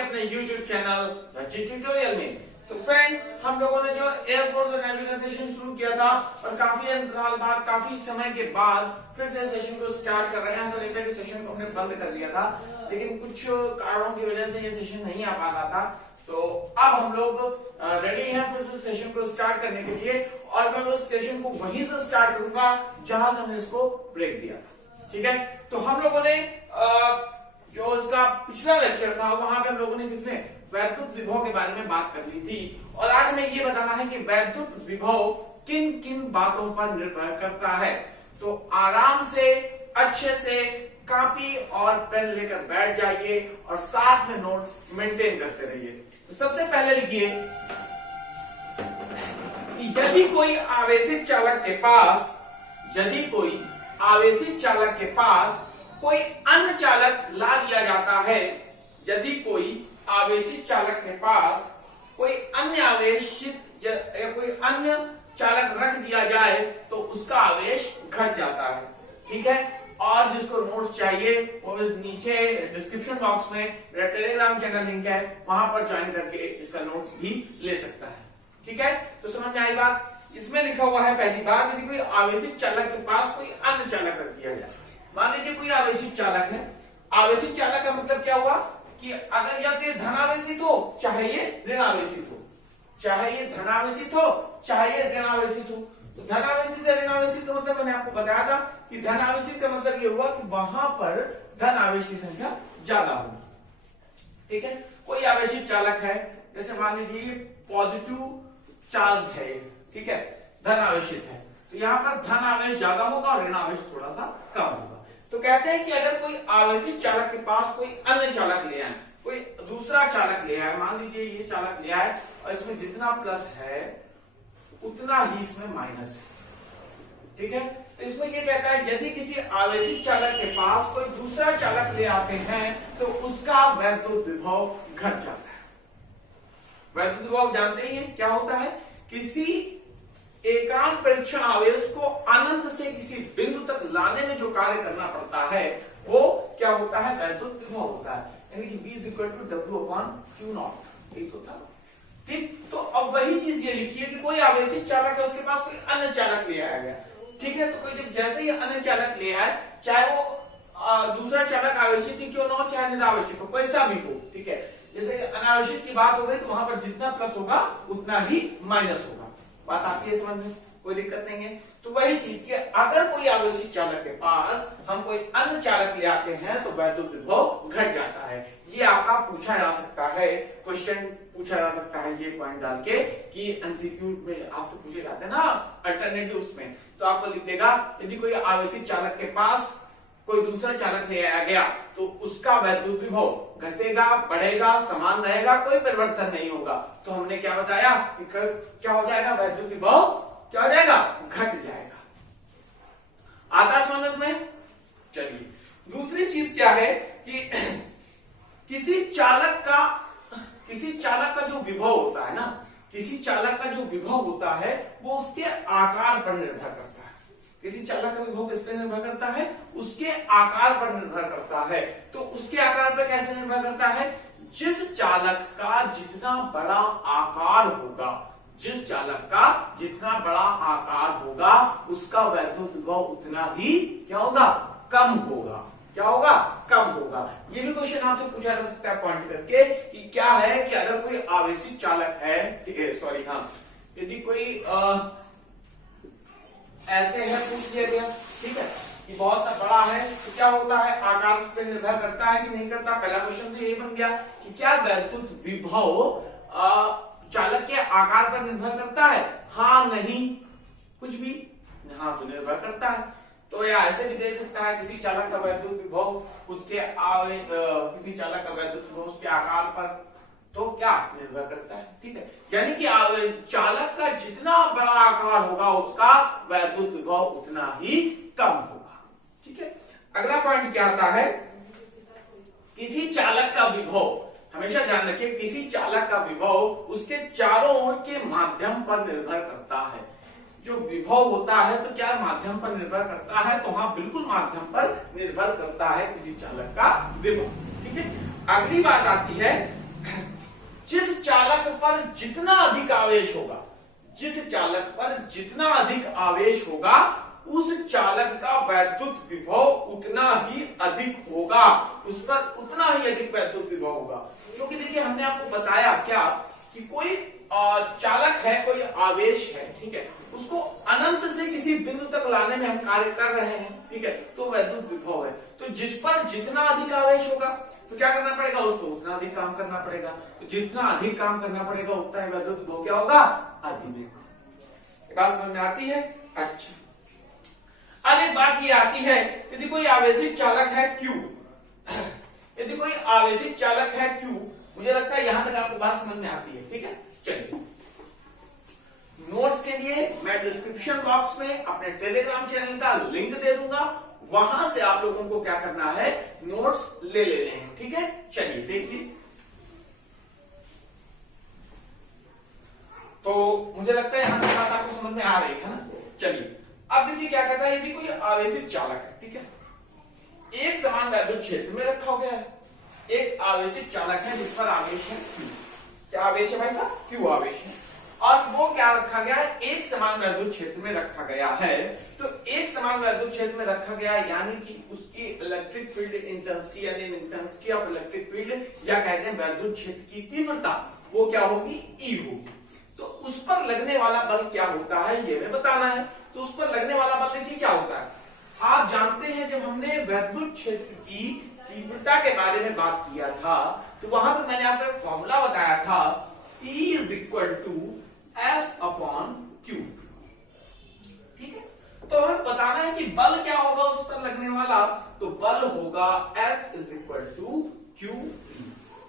अपने YouTube channel रचित tutorial में। तो फ्रेंड्स, हम लोगों ने जो एयरफोर्स और नेवी का सेशन शुरू किया था और काफी अंतराल बाद, काफी समय के बाद फिर से सेशन को स्टार्ट कर रहे हैं। ऐसा नहीं था कि सेशन को हमने बंद कर दिया था, लेकिन कुछ कारणों की वजह से ये सेशन नहीं आ पा रहा था। तो अब हम लोग रेडी हैं फिर से सेशन को स्टार्ट करने के लिए, और मैं उस सेशन को वहीं से स्टार्ट करूंगा जहां से हमने इसको ब्रेक दिया था। ठीक है, तो हम लोगों ने जो इसका पिछला लेक्चर था वहां पे हम लोगों ने किसमें वैद्युत विभव के बारे में बात कर ली थी, और आज हमें ये बताना है कि वैद्युत विभव किन किन बातों पर निर्भर करता है। तो आराम से अच्छे से कॉपी और पेन लेकर बैठ जाइए और साथ में नोट्स मेंटेन करते रहिए। तो सबसे पहले लिखिए कि यदि कोई आवेशित चालक के पास कोई अन्य चालक ला दिया जाता है, यदि कोई आवेशित चालक के पास कोई अन्य आवेशित या कोई अन्य चालक रख दिया जाए तो उसका आवेश घट जाता है। ठीक है, और जिसको नोट्स चाहिए वो नीचे डिस्क्रिप्शन बॉक्स में मेरा टेलीग्राम चैनल लिंक है, वहां पर ज्वाइन करके इसका नोट्स भी ले सकता है। ठीक है, तो समझ में आई बात। इसमें लिखा हुआ है पहली बात, यदि कोई आवेशित चालक के पास कोई अन्य चालक रख दिया जाए। मान लीजिए कोई आवेशित चालक है। आवेशित चालक का मतलब क्या हुआ कि अगर या तो धनावेशित हो चाहे ये ऋणावेशित हो, चाहे ये धनावेशित हो चाहे ये ऋणावेशित हो। तो धनावेशित या ऋणावेशित का मतलब मैंने आपको बताया था कि धनावेशित का मतलब ये हुआ कि वहां पर धन आवेश की संख्या ज्यादा होगी। ठीक है, कोई आवेशित चालक है, जैसे मान लीजिए पॉजिटिव चार्ज है, ठीक है, धन आवेशित है, तो यहाँ पर धन आवेश ज्यादा होगा और ऋण आवेश थोड़ा सा कम होगा। तो कहते हैं कि अगर कोई आवेशित चालक के पास कोई अन्य चालक ले आए, कोई दूसरा चालक ले आए, मान लीजिए ये चालक ले आए और इसमें जितना प्लस है उतना ही इसमें माइनस है। ठीक है, तो इसमें ये कहता है यदि किसी आवेशित चालक के पास कोई दूसरा चालक ले आते हैं तो उसका वैद्युत विभव घट जाता है। वैद्युत विभव जानते ही हैं क्या होता है, किसी एकांक परीक्षण आवेश को अनंत से किसी बिंदु तक लाने में जो कार्य करना पड़ता है वो क्या होता है, वैद्युत विभव होता है। यानी कि V = W/Q0 ठीक होता है। ठीक, तो अब वही चीज ये लिखिए कि कोई आवेशित चालक है, उसके पास कोई अन्य चालक ले आया गया। ठीक है, तो कोई जब जैसे ही अन्य चालक ले आए, चाहे वो दूसरा चालक आवेशित ही क्यों ना हो, चाहे निरावेशित हो, कैसा भी हो। ठीक है, जैसे अनावेशित की बात हो गई तो वहां पर जितना प्लस होगा उतना ही माइनस होगा। बात आती है समझ में, कोई दिक्कत नहीं है। तो वही चीज कि अगर कोई आवेशित चालक के पास हम कोई अन्य चालक ले आते हैं तो वैद्युत विभव घट जाता है। ये आपका पूछा जा सकता है, क्वेश्चन पूछा जा सकता है ये पॉइंट डाल के कि एमसीक्यू में आपसे पूछे जाते हैं ना अल्टरनेटिव्स में, तो आपको लिख देगा यदि कोई आवेशित चालक के पास कोई दूसरा चालक ले आया गया तो उसका वैद्युत विभव घटेगा, बढ़ेगा, समान रहेगा, कोई परिवर्तन नहीं होगा। तो हमने क्या बताया कि क्या हो जाएगा, वैद्युत विभव क्या हो जाएगा, घट जाएगा। आता समझ में। चलिए, दूसरी चीज क्या है कि किसी चालक का जो विभव होता है ना, किसी चालक का जो विभव होता है वो उसके आकार पर निर्भर करता है। किसी चालक का विभव किस पर निर्भर करता है, उसके आकार पर निर्भर करता है। तो उसके आकार पर कैसे निर्भर करता है, जिस चालक का जितना बड़ा आकार होगा, जिस चालक का जितना बड़ा आकार होगा उसका वैद्युत विभव उतना ही क्या होगा, कम होगा। क्या होगा, कम होगा। ये भी क्वेश्चन आपसे पूछा जा सकता है पॉइंट करके कि क्या है कि अगर कोई आवेशित चालक है, ठीक है, सॉरी हाँ, यदि कोई ऐसे है, पूछ लिया गया, ठीक है, कि बहुत सा बड़ा है तो क्या होता है, आकार पर निर्भर करता है कि नहीं करता। पहला क्वेश्चन तो ये बन गया कि क्या वैद्युत विभव चालक के आकार पर निर्भर करता है, हाँ नहीं, कुछ भी हाँ तो निर्भर करता है। तो या ऐसे भी दे सकता है किसी चालक का वैद्युत विभव किसी चालक का वैद्युत विभव उसके आकार पर तो क्या निर्भर करता है। ठीक है, यानी कि चालक का जितना बड़ा आकार होगा उसका वैद्युत विभव उतना ही कम होगा। ठीक है, अगला पॉइंट क्या आता है, किसी चालक का विभव, हमेशा ध्यान रखिए, किसी चालक का विभव उसके चारों ओर के माध्यम पर निर्भर करता है। जो विभव होता है तो क्या माध्यम पर निर्भर करता है, तो हाँ बिल्कुल माध्यम पर निर्भर करता है किसी चालक का विभव। ठीक है, अगली बात आती है जिस चालक पर जितना अधिक आवेश होगा, जिस चालक पर जितना अधिक आवेश होगा उस चालक का वैद्युत विभव उतना ही अधिक होगा, उस पर उतना ही अधिक वैद्युत विभव होगा। क्योंकि देखिए हमने आपको बताया क्या कि कोई चालक है, कोई आवेश है, ठीक है, उसको अनंत से किसी बिंदु तक लाने में हम कार्य कर रहे हैं, ठीक है, तो वैद्युत विभव है। तो जिस पर जितना अधिक आवेश होगा तो क्या करना पड़ेगा, उसको उतना अधिक काम करना पड़ेगा। तो जितना अधिक काम करना पड़ेगा उतना ही वैद्युत विभव क्या होगा, अधिक। बात समझ में आती है? अच्छा, अब एक बात ये आती है, यदि कोई आवेशित चालक है Q, यदि कोई आवेशित चालक है Q, मुझे लगता है यहां तक आपको बात समझ में आती है, ठीक है। चलिए, नोट्स के लिए मैं डिस्क्रिप्शन बॉक्स में अपने टेलीग्राम चैनल का लिंक दे दूंगा, वहां से आप लोगों को क्या करना है, नोट्स ले लेने हैं, ठीक है। चलिए देखिए, तो मुझे लगता है यहां तक बात आपको समझ में आ रही है ना। चलिए अब देखिए क्या कहता है, यदि कोई आवेशित चालक है, ठीक है, एक समान वैद्युत क्षेत्र में रखा गया है, एक आवेशित चालक है जिस पर आवेश है Q, क्या आवेश है भाई साहब, Q आवेश है, और वो क्या रखा गया है, एक समान वैद्युत क्षेत्र में रखा गया है। तो एक समान वैद्युत क्षेत्र में रखा गया यानी कि उसकी इलेक्ट्रिक फील्ड इंटेंसिटी यानी इंटेंसिटी ऑफ इलेक्ट्रिक फील्ड या कहते हैं वैद्युत क्षेत्र की तीव्रता, वो क्या होगी, E होगी। तो उस पर लगने वाला बल क्या होता है ये हमें बताना है। तो उस पर लगने वाला बल देखिए क्या होता है, आप जानते हैं जब हमने वैद्युत क्षेत्र की तीव्रता के बारे में बात किया था तो वहां पर मैंने आपको एक फॉर्मूला बताया था, E is equal to F upon Q, ठीक है। तो हमें बताना है कि बल क्या होगा उस पर लगने वाला, तो बल होगा F is equal to QE,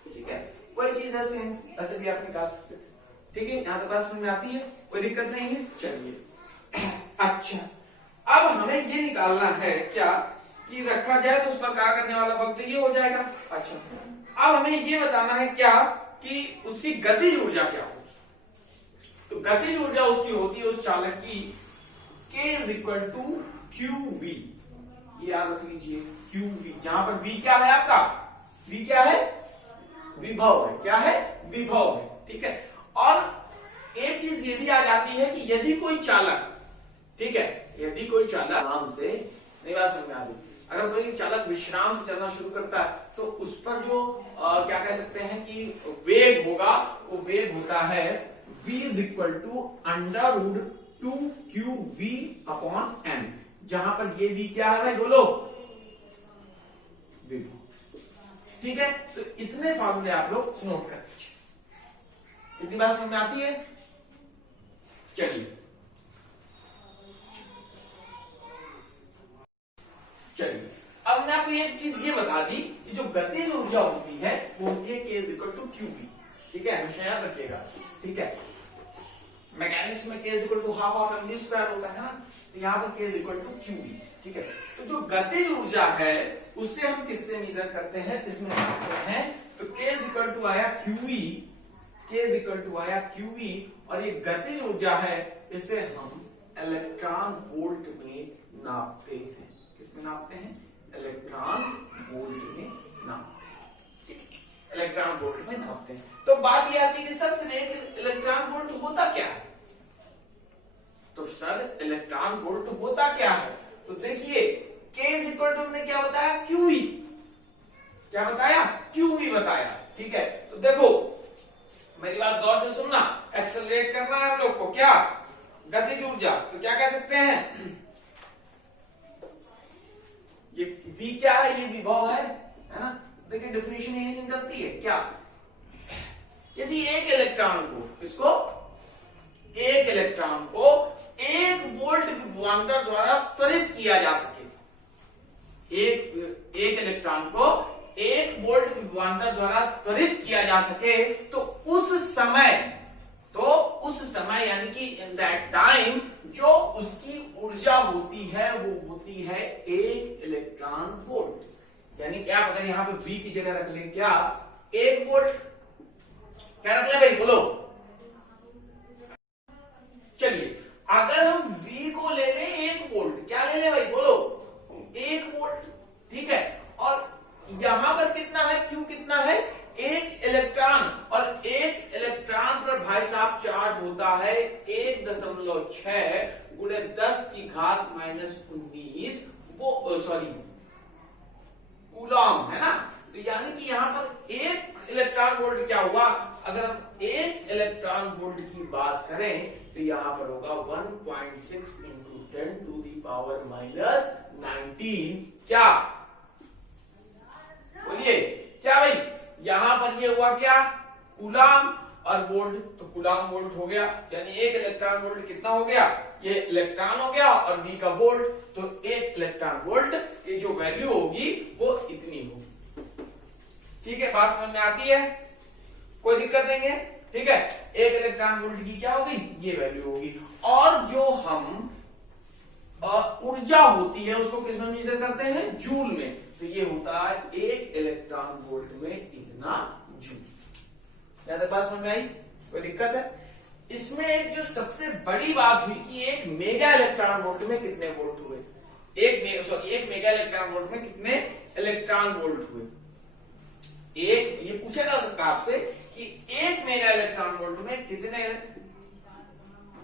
ठीक है। कोई चीज है सेम, ऐसे भी आप निकाल सकते थे, ठीक है। यहां तक बात समझ में आती है, कोई दिक्कत नहीं है। चलिए अच्छा, अब हमें ये निकालना है क्या कि रखा जाए तो उस पर कार्य करने वाला बल तो ये हो जाएगा। अच्छा, अब हमें ये बताना है क्या कि उसकी गतिज ऊर्जा क्या होगी। तो गतिज ऊर्जा उसकी होती है उस चालक की K is equal to QV, ये याद रख लीजिए QV, जहां पर V क्या है आपका, V क्या है, विभव है, क्या है, विभव है, ठीक है। और एक चीज ये भी आ जाती है कि यदि कोई चालक, ठीक है, यदि कोई चालक आराम से, नहीं बात समझ में आ रही, अगर कोई चालक विश्राम से चलना शुरू करता है तो उस पर जो क्या कह सकते हैं कि वेग होगा, वो वेग होता है v is equal to under root 2QV upon n, जहां पर ये v क्या है भाई बोलो, विभव, ठीक है। तो इतने फॉर्मूले आप लोग नोट कर लीजिए, इतनी बात समझ में आती है। चलिए चलिए, अब मैंने आपको एक चीज ये बता दी कि जो गतिज ऊर्जा होती है वो होती है K is equal to QV, ठीक है, हमेशा याद रखिएगा, ठीक है। मैकेनिक्स में K is equal to half of mv square होता है ना, तो यहाँ पर K is equal to QV, ठीक है। तो जो गतिज ऊर्जा है उससे हम किससे मीजर करते हैं, इसमें करते हैं, तो K इज इक्वल टू आया QV, K is equal to आया QV, और ये गतिज ऊर्जा है इसे हम इलेक्ट्रॉन वोल्ट में नापते हैं। किसमें नापते हैं, इलेक्ट्रॉन वोल्ट में नापते हैं, ठीक है, इलेक्ट्रॉन वोल्ट में नापते हैं। तो बात ये आती है कि सर फिर एक इलेक्ट्रॉन वोल्ट होता क्या है, तो सर इलेक्ट्रॉन वोल्ट होता क्या है, तो देखिए K इज इक्वल टू हमने क्या बताया, QV, क्या बताया, QV बताया, ठीक है। तो देखो मेरी बात गौर से सुनना, एक्सेलरेट करना है हम लोग को, क्या गतिज ऊर्जा, तो क्या कह सकते हैं, ये V क्या है, ये विभव है ना। देखिए डेफिनेशन यही निकलती है क्या, यदि एक इलेक्ट्रॉन को, इसको एक इलेक्ट्रॉन को 1 वोल्ट विभवांतर द्वारा त्वरित किया जा सके, एक इलेक्ट्रॉन को 1 वोल्ट विभवांतर द्वारा त्वरित किया जा सके, तो उस समय यानी कि इन दैट टाइम जो उसकी ऊर्जा होती है वो होती है 1 इलेक्ट्रॉन वोल्ट। यानी क्या, अगर यहां पे V की जगह रख लें क्या, 1 वोल्ट, क्या रख ले भाई बोलो। चलिए अगर हम V को ले लें 1 वोल्ट, क्या ले लें भाई बोलो, 1 वोल्ट, ठीक है। और यहां पर कितना है, Q कितना है, 1 इलेक्ट्रॉन, और 1 वोल्ट क्या हुआ, अगर हम 1 इलेक्ट्रॉन वोल्ट की बात करें तो यहां पर होगा 1.6 into 10 to the power minus 19। क्या बोलिए क्या भाई, यहां पर ये हुआ क्या, कूलाम और वोल्ट, तो कूलाम वोल्ट हो गया, यानी 1 इलेक्ट्रॉन वोल्ट कितना हो गया, ये इलेक्ट्रॉन हो गया और v का वोल्ट, तो 1 इलेक्ट्रॉन वोल्ट की जो वैल्यू होगी वो इतनी होगी। ठीक है, बात समझ में आती है, कोई दिक्कत नहीं है। ठीक है, 1 इलेक्ट्रॉन वोल्ट की क्या होगी, ये वैल्यू होगी। और जो हम ऊर्जा होती है उसको किस में मेजर करते हैं, जूल में, तो ये होता है 1 इलेक्ट्रॉन वोल्ट में इतना जूल। ज्यादा बात समझ में आई, कोई दिक्कत है। इसमें एक जो सबसे बड़ी बात हुई कि 1 मेगा इलेक्ट्रॉन वोल्ट में कितने वोल्ट हुए, 1 मेगा इलेक्ट्रॉन वोल्ट में कितने इलेक्ट्रॉन वोल्ट हुए। ये पूछा जा सकता है आपसे कि 1 मेगा इलेक्ट्रॉन वोल्ट में कितने,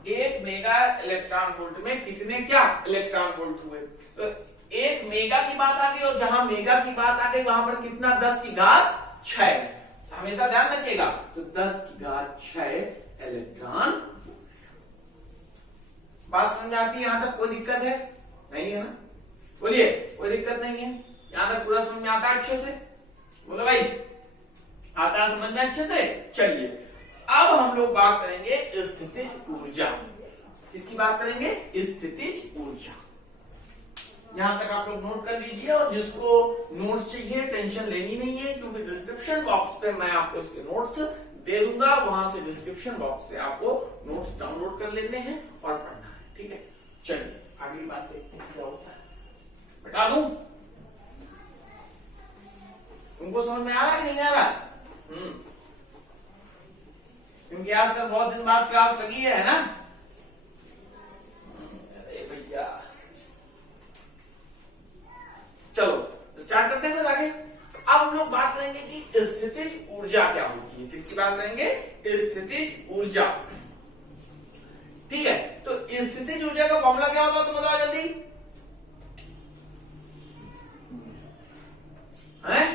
1 मेगा इलेक्ट्रॉन वोल्ट में कितने क्या इलेक्ट्रॉन वोल्ट हुए। तो 1 मेगा की बात आ गई और जहां मेगा की बात आ गई वहां पर कितना, 10 की घात 6, हमेशा ध्यान रखिएगा। तो 10 की घात 6 इलेक्ट्रॉन। बात समझ आती है यहां तक, कोई दिक्कत है नहीं है ना, बोलिए कोई दिक्कत नहीं है, यहां तक पूरा समझ में आता है अच्छे से, बोलो भाई आता है समझ में अच्छे से। चलिए अब हम लोग बात करेंगे स्थितिज ऊर्जा, किसकी बात करेंगे, स्थितिज ऊर्जा। यहां तक आप लोग नोट कर लीजिए, और जिसको नोट्स चाहिए टेंशन लेनी नहीं है, क्योंकि डिस्क्रिप्शन बॉक्स पे मैं आपको इसके नोट्स दे दूंगा, वहां से डिस्क्रिप्शन बॉक्स से आपको नोट्स डाउनलोड कर लेने हैं और पढ़ना है। ठीक है, चलिए अगली बात देखते हैं क्या होता है, बता दूं तुमको समझ में आ रहा है कि नहीं आ रहा, क्योंकि आज तक बहुत दिन बाद क्लास लगी है ना। अरे भैया चलो स्टार्ट करते हैं फिर आगे। अब हम लोग बात करेंगे कि स्थितिज ऊर्जा क्या होती है, किसकी बात करेंगे, स्थितिज ऊर्जा। ठीक है, तो स्थितिज ऊर्जा का फॉर्मूला क्या होता है, तो बताओ जल्दी है।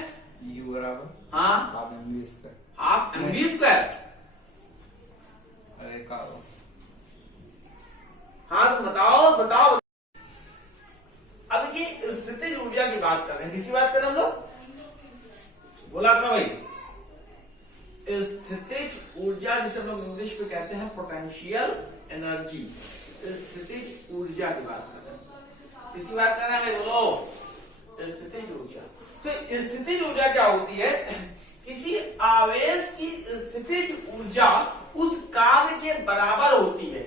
U बराबर हाँ half mv square, half mv square. अरे का हाँ तो बताओ। अब ये स्थितिज ऊर्जा की बात कर रहे हैं, किसकी बात कर रहे हैं हम लोग, बोला करो भाई। स्थितिज ऊर्जा जिसे हम लोग इंग्लिश में कहते हैं पोटेंशियल एनर्जी, स्थितिज ऊर्जा की बात कर रहे हैं, किसकी बात कर रहे हैं भाई, बोलो स्थितिज ऊर्जा। तो स्थितिज ऊर्जा क्या होती है, किसी आवेश की स्थितिज ऊर्जा उस कार्य के बराबर होती है,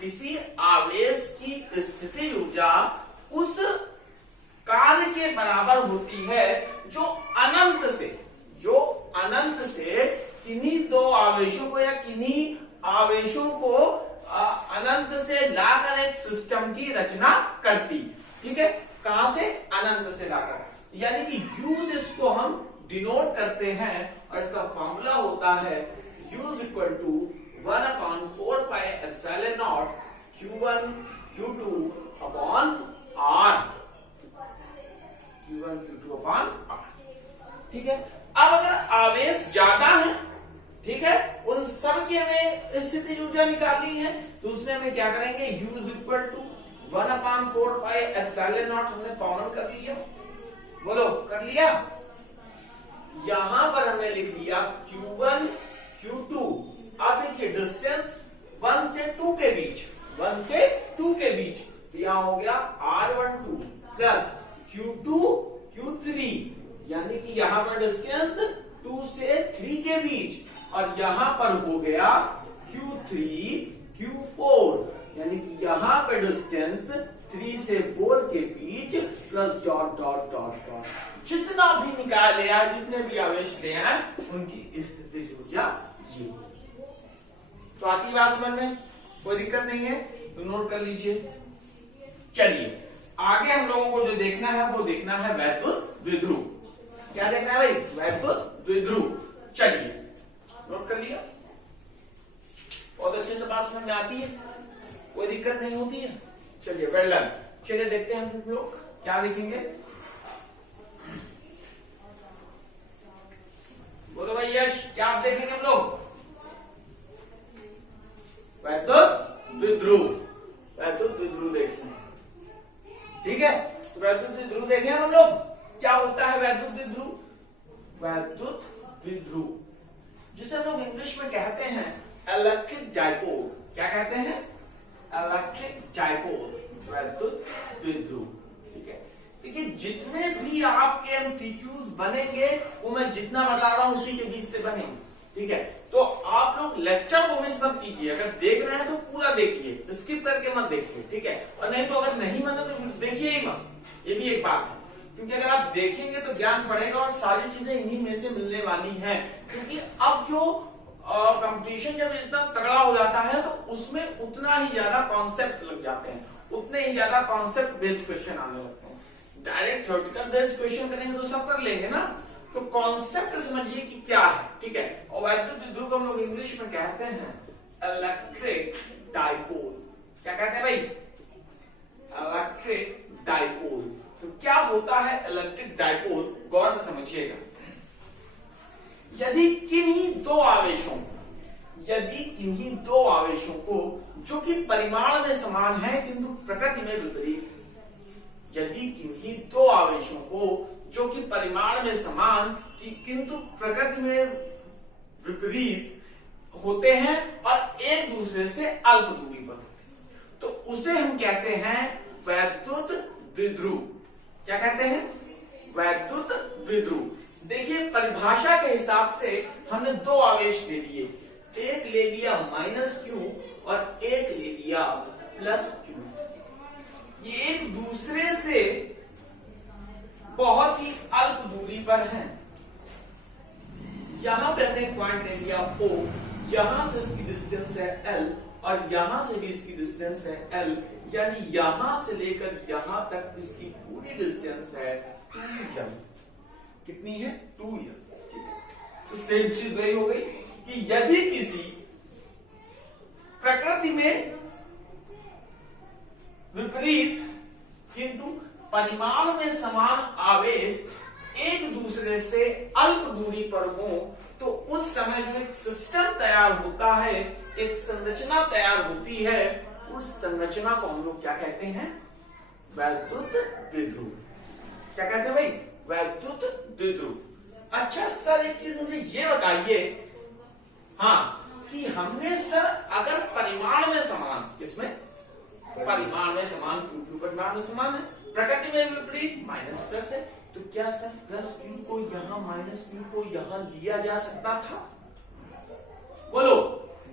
किसी आवेश की स्थितिज ऊर्जा उस कार्य के बराबर होती है जो अनंत से किन्हीं दो आवेशों को या किन्हीं आवेशों को अनंत से लाकर एक सिस्टम की रचना करती। ठीक है, कहां से, अनंत से लाकर, यानी कि U से इसको हम डिनोट करते हैं, और इसका फॉर्मूला होता है U equal to 1/4 pi epsilon naught Q1 Q2 upon R, Q1 Q2 upon R। ठीक है, अब अगर आवेश ज्यादा है, ठीक है, उन सब की हमें स्थितिज ऊर्जा निकालनी है, तो उसमें हमें क्या करेंगे, U equal to 1/4 pi epsilon naught हमने कॉमन कर लिया, बोलो कर लिया। यहां पर हमने लिख लिया Q1 Q2। अब देखिए डिस्टेंस 1 से 2 के बीच, 1 से 2 के बीच, तो यहां हो गया R12 प्लस Q2 Q3, यानी कि यहां पर डिस्टेंस 2 से 3 के बीच, और यहां पर हो गया Q3 Q4, यानी कि यहां पर डिस्टेंस 3 से 4 के बीच plus dot dot dot dot, जितना भी निकाले हैं, जितने भी आवेश ले हैं, उनकी स्थितिज ऊर्जा ये। तो आती बात समझ में, कोई दिक्कत नहीं है, तो नोट कर लीजिए। चलिए आगे हम लोगों को जो देखना है वो देखना है वैद्युत द्विध्रुव। क्या देखना है भाई, वैद्युत द्विध्रुव। चलिए नोट कर लिया, बहुत अच्छे से बात समझ में आती है, कोई दिक्कत नहीं होती है। चलिए वेल डन। चलिए देखते हैं हम लोग क्या लिखेंगे, बोलो भाई यश, क्या आप देखेंगे हम लोग? वैद्युत द्विध्रुव, वैद्युत द्विध्रुव देखेंगे। ठीक है, तो वैद्युत द्विध्रुव देखें हम लोग। क्या होता है वैद्युत द्विध्रुव? वैद्युत द्विध्रुव जिसे हम लोग इंग्लिश में कहते हैं इलेक्ट्रिक डाइपोल। क्या कहते हैं? इलेक्ट्रिक डाइपोल, वैद्युत द्विध्रुव। ठीक है, देखिए जितने भी आपके एमसीक्यूज बनेंगे वो मैं जितना बता रहा हूं उसी के बीच से बनेंगे। ठीक है, तो आप लोग लेक्चर को मिस मत कीजिए। अगर देख रहे हैं तो पूरा देखिए, स्किप करके मत देखिए। ठीक है, और नहीं तो अगर नहीं बना तो देखिए ही मत। ये भी एक बात है, क्योंकि अगर आप देखेंगे तो ज्ञान बढ़ेगा और सारी चीजें इन्हीं में से मिलने वाली हैं। क्योंकि अब जो कंपटीशन जब इतना तगड़ा हो जाता है तो उसमें उतना ही ज्यादा कॉन्सेप्ट लग जाते हैं, उतने ही ज्यादा कॉन्सेप्ट बेस्ड क्वेश्चन आने लगते हैं। डायरेक्ट थ्योरेटिकल बेस्ड क्वेश्चन करेंगे तो सब कर लेंगे ना, तो कॉन्सेप्ट समझिए कि क्या है। ठीक है, और वैद्युत द्विध्रुव को हम लोग इंग्लिश में कहते हैं इलेक्ट्रिक डाइपोल। क्या कहते हैं भाई? Electric dipole. तो क्या होता है इलेक्ट्रिक डाइपोल? गौर से समझिएगा। यदि किन्हीं दो आवेशों को जो कि परिमाण में समान है किंतु प्रकृति में विपरीत, यदि किन्हीं दो आवेशों को जो कि परिमाण में समान किंतु प्रकृति में विपरीत होते हैं और एक दूसरे से अल्प दूरी पर होते हैं, तो उसे हम कहते हैं वैद्युत द्विध्रुव। क्या कहते हैं? वैद्युत द्विध्रुव। देखिए परिभाषा के हिसाब से हमने दो आवेश ले लिए, एक ले लिया -q और एक ले लिया +q। ये एक दूसरे से बहुत ही अल्प दूरी पर हैं। यहां पे हमने पॉइंट ले लिया O, यहां से इसकी डिस्टेंस है L और यहां से भी इसकी डिस्टेंस है L, यानी यहां से लेकर यहां तक इसकी पूरी डिस्टेंस है 2l। कितनी है? 2l। ठीक है, तो सेम चीज वही हो गई कि यदि किसी प्रकृति में विपरीत किंतु परिमाण में समान आवेश एक दूसरे से अल्प दूरी पर हो तो उस समय जो एक सिस्टम तैयार होता है, एक संरचना तैयार होती है, उस संरचना को हम लोग क्या कहते हैं? वैद्युत द्विध्रुव। क्या कहते हैं भाई? वैद्युत द्विध्रुव। अच्छा सर एक चीज मुझे ये बताइए, हाँ, कि हमने सर अगर परिमाण में समान, किसमें? परिमाण में समान, क्यों परिमाण में समान है, प्रकृति में विपरीत -+ है, तो क्या सर +q को यहां -q को यहां लिया जा सकता था? बोलो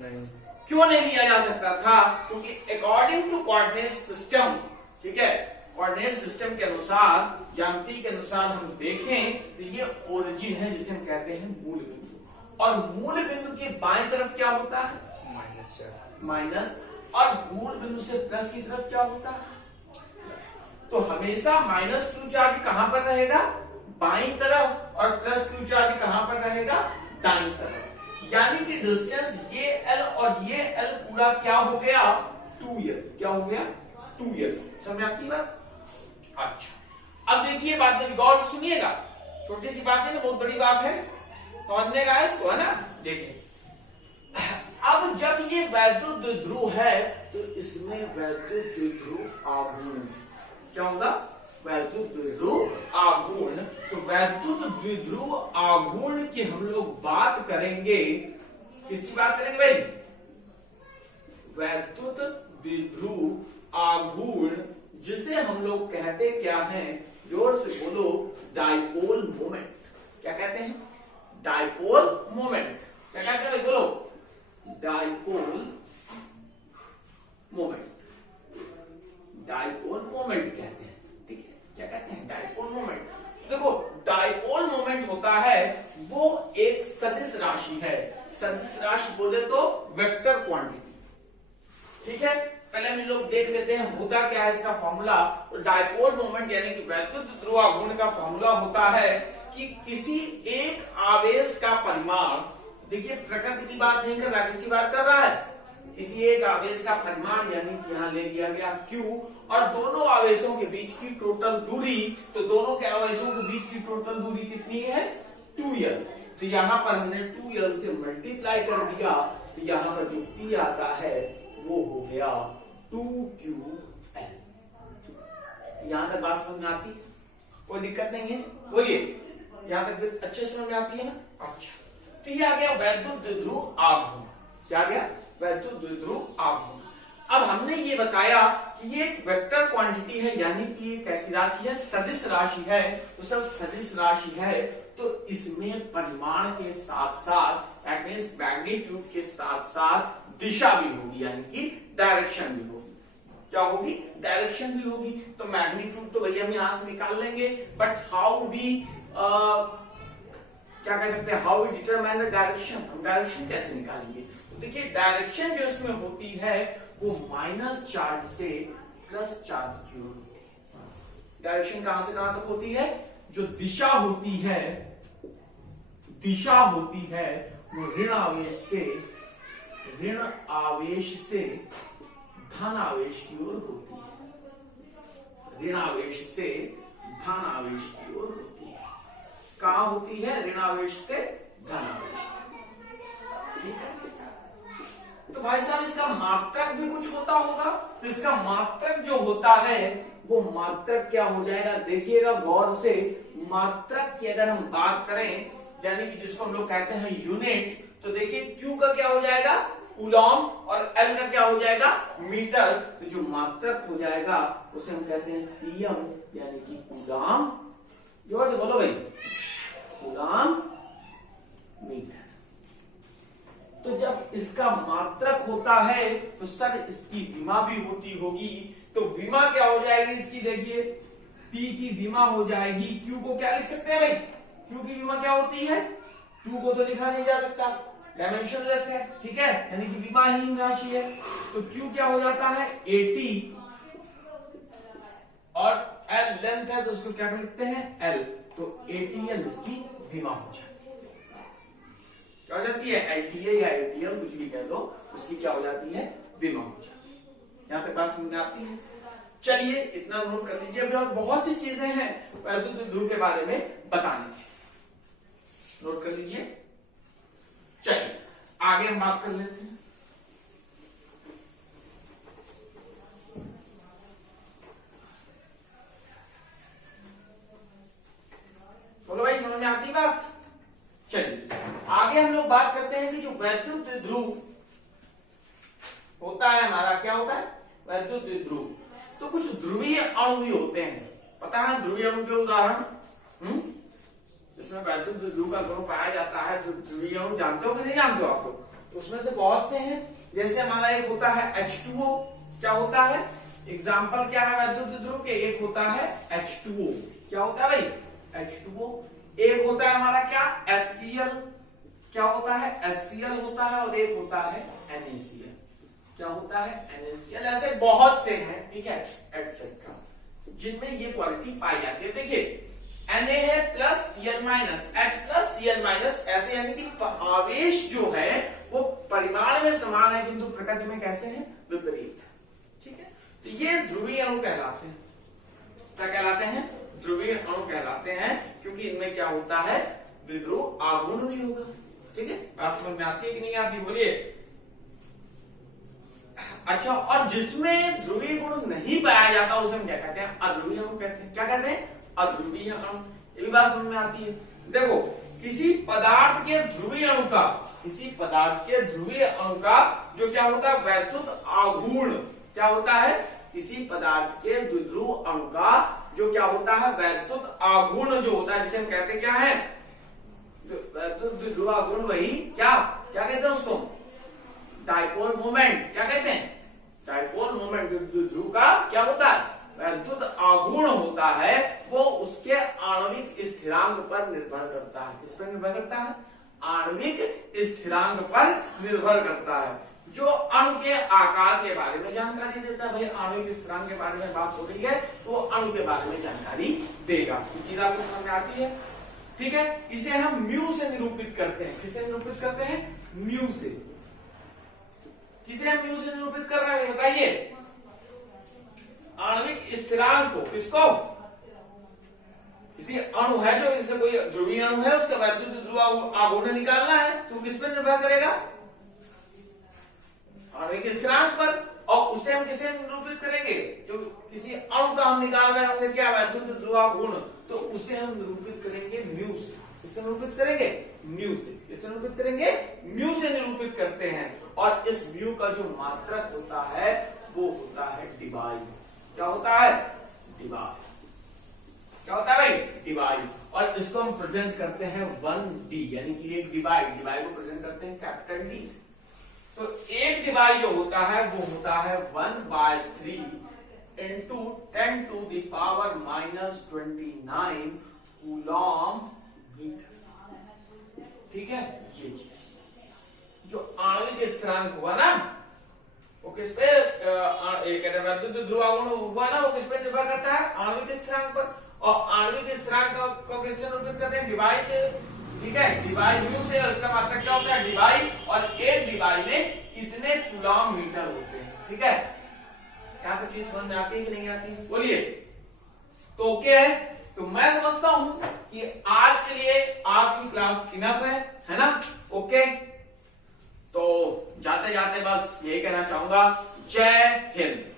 नहीं। क्यों नहीं लिया जा सकता था? क्योंकि अकॉर्डिंग टू कोऑर्डिनेट सिस्टम, ठीक है, कोऑर्डिनेट सिस्टम के अनुसार, ज्यामिति के अनुसार हम देखें तो ये ओरिजिन है जिसे हम कहते हैं मूल बिंदु, और मूल बिंदु के बाएं तरफ क्या होता है? माइनस, और मूल बिंदु से प्लस की तरफ क्या होता है? तो हमेशा -q चार्ज कहां पर रहेगा? बाईं तरफ, और +q चार्ज कहां पर रहेगा? दाईं तरफ। यानी कि डिस्टेंस ये L और ये L पूरा क्या हो गया? 2l। क्या हो गया? 2l। समझ आती बात? अच्छा, अब देखिए बात में गौर से सुनिएगा, छोटी सी बात है ना, बहुत बड़ी बात है, समझने का है इसको, है ना। देखिए अब जब ये वैद्युत द्विध्रुव है तो इसमें वैद्युत द्विध्रुव आघूर्ण, क्या होगा? वैद्युत द्विध्रुव आघूर्ण। तो वैद्युत द्विध्रुव आघूर्ण की हम लोग बात करेंगे। किसकी बात करेंगे भाई? वैद्युत द्विध्रुव आघूर्ण, जिसे हम लोग कहते क्या हैं? जोर से बोलो, डाइपोल मोमेंट। क्या कहते हैं? Dipole moment. क्या कहते हैं भाई? बोलो, डाइपोल मोमेंट। डाइपोल मोमेंट कहते हैं। ठीक है, क्या कहते हैं? Dipole moment. देखो डाइपोल मोमेंट होता है वो एक सदिश राशि है। सदिश राशि बोले तो वेक्टर क्वांटिटी। ठीक है, पहले हम लोग देख लेते हैं होता क्या है इसका फॉर्मूला। तो डाइपोल मोमेंट यानी कि वैद्युत द्विध्रुव आघूर्ण का फॉर्मूला होता है कि किसी एक आवेश का परिमाण, देखिए प्रकृति की बात नहीं कर रहा, किसकी बात कर रहा है? किसी एक आवेश का परिमाण, यानी कि यहां ले लिया गया Q, और दोनों आवेशों के बीच की टोटल दूरी, तो दोनों के आवेशों के बीच की टोटल दूरी कितनी है? 2l। तो यहां पर हमने 2l से मल्टीप्लाई कर दिया, तो यहां पर जो P आता है वो हो गया 2ql। यहां तक बात समझ में आती है, कोई दिक्कत नहीं है? बोलिए, यहां तक अच्छे समझ में आती है ना? अच्छा, तो ये आ गया वैद्युत द्विध्रुव आघूर्ण। क्या आ गया? वैद्युत द्विध्रुव आघूर्ण। अब हमने ये बताया कि ये एक वेक्टर क्वांटिटी है, यानी कि ये कैसी राशि है? सदिश राशि है। तो सर सदिश राशि है तो इसमें परिमाण के साथ साथ मैग्नीट्यूड के साथ साथ दिशा भी होगी, यानी कि डायरेक्शन भी होगी। क्या होगी? डायरेक्शन भी होगी। तो मैग्नीट्यूड तो भैया हम यहां से निकाल लेंगे, बट हाउ वी क्या कह सकते हैं, how we determine the direction, हम डायरेक्शन कैसे निकालेंगे? तो देखिए डायरेक्शन जो इसमें होती है वो माइनस चार्ज से प्लस चार्ज की ओर होती है। डायरेक्शन कहां से कहां तक होती है? जो दिशा होती है, दिशा होती है वो ऋण आवेश से धन आवेश की ओर होती है। ऋण आवेश से धन आवेश की ओर होती है। कहां होती है? ऋण आवेश से धन आवेश। ठीक है, तो भाई साहब इसका मात्रक भी कुछ होता होगा। तो इसका मात्रक जो होता है वो मात्रक क्या हो जाएगा? देखिएगा गौर से, मात्रक की अगर हम बात करें, यानी कि जिसको हम लोग कहते हैं यूनिट, तो देखिए Q का क्या हो जाएगा? कूलॉम, और L का क्या हो जाएगा? मीटर। तो जो मात्रक हो जाएगा उसे हम कहते हैं सीएम, यानी कि कूलॉम। जोर से बोलो भाई, कूलॉम मीटर। तो जब इसका मात्रक होता है तो सर इसकी विमा भी होती होगी। तो विमा क्या हो जाएगी इसकी? देखिए P की विमा हो जाएगी, Q को क्या लिख सकते हैं भाई? Q की विमा क्या होती है? 2 को तो लिखा नहीं जा सकता, डायमेंशनलेस है। ठीक है, यानी कि विमाहीन राशि है। तो Q क्या हो जाता है? 80, और L लेंथ है तो उसको क्या लिखते हैं? L। तो 80L इसकी विमा हो जाती है। क्या हो जाती है? LTA या LTL कुछ भी कह दो, उसकी क्या हो जाती है? विमा हो जाती है। यहां तक बात समझ में आती है? चलिए इतना नोट कर लीजिए। अभी और बहुत सी चीजें हैं वैद्युत द्विध्रुव के बारे में बताने की, नोट कर लीजिए। चलिए आगे हम बात कर लेते हैं। बोलो भाई, समझ में आती बात? चलिए आगे हम लोग बात करते हैं कि जो वैद्युत द्विध्रुव होता है हमारा, क्या होता है? वैद्युत द्विध्रुव। तो कुछ ध्रुवीय अणु भी होते हैं, पता है ध्रुवीय अणु के उदाहरण? जिसमें वैद्युत द्विध्रुव का गुण पाया जाता है। तो ध्रुवीय अणु जानते हो कि नहीं जानते हो आप लोग? तो उसमें से बहुत से हैं, जैसे हमारा एक होता है H2O। क्या होता है? एग्जाम्पल क्या है वैद्युत द्विध्रुव के? एक होता है H2O। क्या होता है भाई? H2O। एक होता है हमारा क्या? HCl। क्या होता है? HCl होता है। और एक होता है NaCl। क्या होता है? NaCl। ऐसे बहुत से हैं, ठीक है, एटसेट्रा, जिनमें ये क्वालिटी पाई जाती है। देखिए Na है plus Cl minus, H plus Cl minus, ऐसे, यानी कि आवेश जो है वो परिमाण में समान है किंतु प्रकृति में कैसे है? विपरीत है। ठीक है, तो ये ध्रुवीय अणु कहलाते हैं। क्या कहलाते हैं? ध्रुवीय अणु कहलाते हैं, क्योंकि इनमें क्या होता है? द्विध्रुव आघूर्ण भी होगा। ठीक है, बात समझ में आती है कि नहीं आती? बोलिए। अच्छा, और जिसमें ध्रुवीय गुण नहीं पाया जाता उसे हम क्या कहते हैं? अध्रुवीय अणु कहते हैं। क्या कहते हैं? अध्रुवीय अणु। ये भी बात समझ में आती है। देखो, किसी पदार्थ के ध्रुवीय अणु का, किसी पदार्थ के ध्रुवीय अणु का जो क्या होता है? वैद्युत आघूर्ण। क्या होता है? किसी पदार्थ के द्विध्रुव अणु का जो क्या होता है? वैद्युत आघूर्ण जो होता है, जिसे हम कहते क्या है? वैद्युत द्विध्रुव आघूर्ण। वही क्या कहते हैं उसको? Dipole moment. क्या कहते हैं? Dipole moment. जो द्विध्रुव का क्या होता है? वैद्युत आघूर्ण होता है, वो उसके आणविक स्थिरांक पर निर्भर करता है। किस पर निर्भर करता है? आणविक स्थिरांक पर निर्भर करता है, जो अणु के आकार के बारे में जानकारी देता है। भाई आणविक स्थिरांक के बारे में बात हो रही है तो वो अणु के बारे में जानकारी देगा। ये चीज आपको समझ में आती है? ठीक है, इसे हम म्यू से निरूपित करते हैं। किसे निरूपित करते हैं? म्यू से। किसे हम म्यू से निरूपित कर रहे हैं बताइए? आणविक स्थिरांक को। किसको? किसी अणु है जो इससे कोई ध्रुवीय अणु है, उसका वैद्युत ध्रुव आघूर्ण निकालना है, तो किस पर निर्भर करेगा? आणविक स्थिरांक पर। और उसे हम किसे निरूपित करेंगे? जो किसी अणु का हम निकाल रहे होंगे क्या वैद्युत ध्रुव आघूर्ण, तो उसे हम निरूपित करेंगे म्यू से। किससे निरूपित करेंगे? म्यू से। किससे निरूपित करेंगे? म्यू से निरूपित करते हैं। और इस म्यू का जो मात्रक होता है वो होता है डिवाई। क्या होता है? डिवाई। क्या होता है भाई? डिवाई। और इसको हम प्रेजेंट करते हैं 1D, यानी कि एक डिवाई को प्रेजेंट करते हैं कैपिटल डी से। तो एक डिवाई जो होता है वो होता है 1/3 इंटू 10⁻⁻29 कूलॉम मीटर। ठीक है, ये चीज जो आणविक स्थिरांक हुआ ना वो किस पे वैद्युत ध्रुव आघूर्ण हुआ ना, वो किस पे निर्भर करता है? आणविक स्थिरांक पर। और आणविक स्थिरांक को किससे निरूपित करते हैं? डिवाई से। ठीक है, डिवाई म्यू से। उसका मात्रक क्या होता है? डिवाई। और एक डिवाई में कितने कूलॉम मीटर होते हैं? ठीक है, क्या कुछ चीज समझ में आती है कि नहीं आती? बोलिए। तो ओके है। तो मैं समझता हूं कि आज के लिए आपकी क्लास इनफ है ना? ओके, तो जाते जाते बस यही कहना चाहूंगा, जय हिंद।